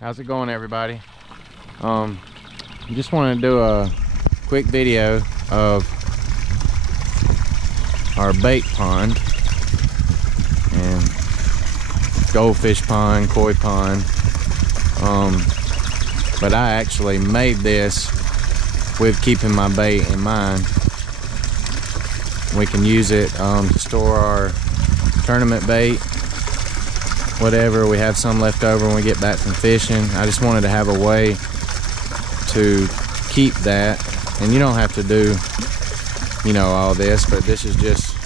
How's it going, everybody? Just wanted to do a quick video of our bait pond and goldfish pond, koi pond. But I actually made this with keeping my bait in mind. We can use it to store our tournament bait, whatever. We have some left over when we get back from fishing. I just wanted to have a way to keep that, and you don't have to do, you know, all this, but this is just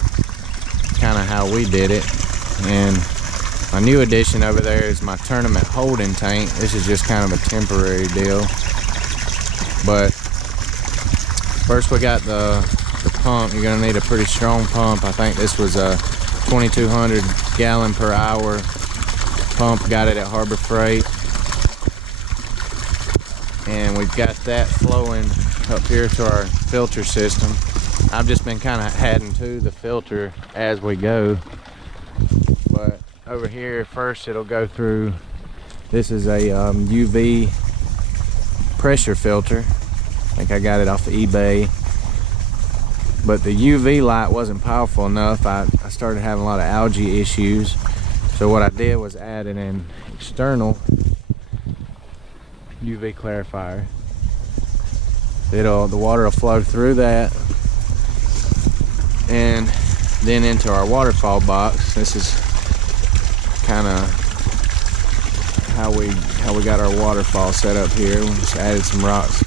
kind of how we did it. And my new addition over there is my tournament holding tank. This is just kind of a temporary deal. But first we got the pump. You're gonna need a pretty strong pump. I think this was a 2200 gallon per hour pump. Got it at Harbor Freight, and we've got that flowing up here to our filter system. I've just been kind of adding to the filter as we go, but over here first it'll go through, this is a UV pressure filter. I think I got it off of eBay, but the UV light wasn't powerful enough. I started having a lot of algae issues, so what I did was add an external UV clarifier. The water will flow through that and then into our waterfall box. This is kind of how we got our waterfall set up here. We just added some rocks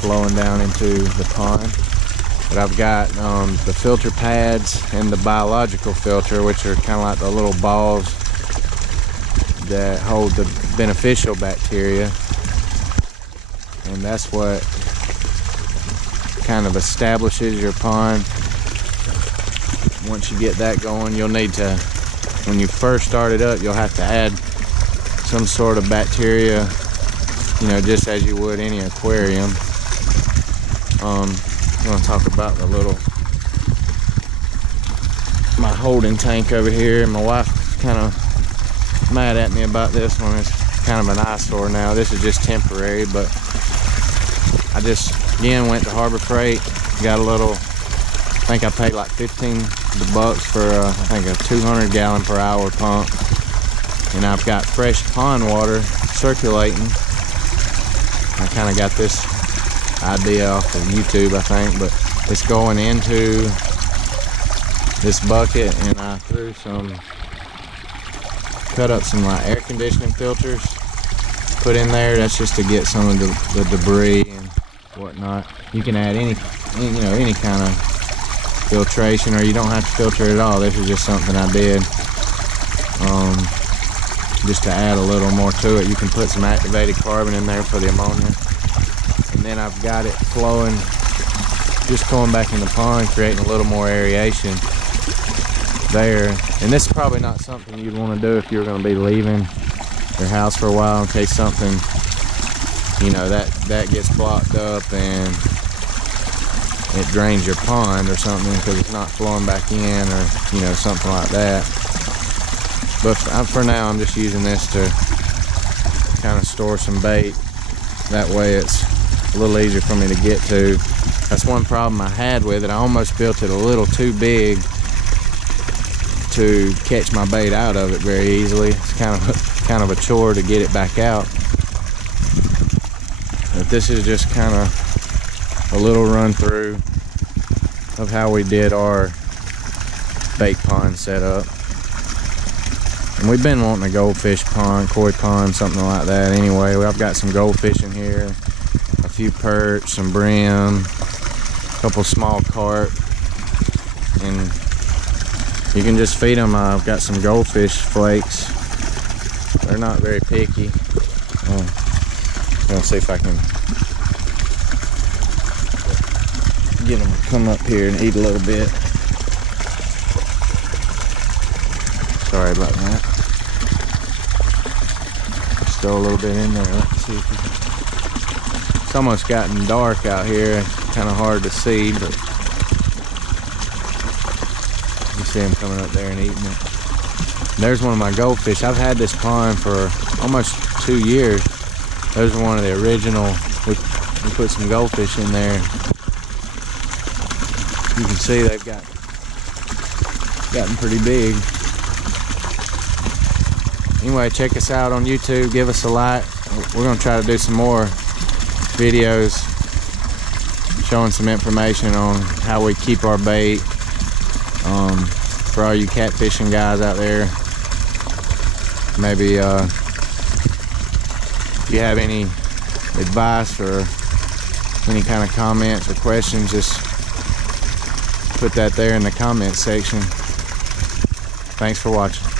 flowing down into the pond. But I've got the filter pads and the biological filter, which are kind of like the little balls that hold the beneficial bacteria, and that's what kind of establishes your pond. Once you get that going, you'll need to, when you first start it up, you'll have to add some sort of bacteria, you know, just as you would any aquarium. I'm going to talk about my holding tank over here. My wife kind of mad at me about this one. It's kind of an eyesore now. This is just temporary, but I just again went to Harbor Freight, got a little, I think I paid like 15 bucks for I think a 200 gallon per hour pump, and I've got fresh pond water circulating. I kind of got this idea off of YouTube, I think, but it's going into this bucket, and I threw cut up some like air conditioning filters, put in there. That's just to get some of the debris and whatnot. You can add any kind of filtration, or you don't have to filter it at all. This is just something I did just to add a little more to it. You can put some activated carbon in there for the ammonia, and then I've got it flowing, just going back in the pond, creating a little more aeration there. And this is probably not something you'd want to do if you're going to be leaving your house for a while, in case something, you know, that gets blocked up and it drains your pond or something because it's not flowing back in, or, you know, something like that. But for now, I'm just using this to kind of store some bait. That way it's a little easier for me to get to. That's one problem I had with it. I almost built it a little too big to catch my bait out of it very easily. It's kind of a chore to get it back out. But this is just kind of a little run through of how we did our bait pond setup. And we've been wanting a goldfish pond, koi pond, something like that anyway. I've got some goldfish in here, a few perch, some brim, a couple small carp, and you can just feed them. I've got some goldfish flakes. They're not very picky. I'm gonna see if I can get them to come up here and eat a little bit. Sorry about that. Still a little bit in there. Let's see if we can. It's almost gotten dark out here. Kind of hard to see, but you see them coming up there and eating it. There's one of my goldfish. I've had this pond for almost 2 years. Those are one of the original. We put some goldfish in there. You can see they've gotten pretty big. Anyway, check us out on YouTube. Give us a like. We're gonna try to do some more videos showing some information on how we keep our bait. For all you catfishing guys out there, maybe if you have any advice or any kind of comments or questions, just put that there in the comment section. Thanks for watching.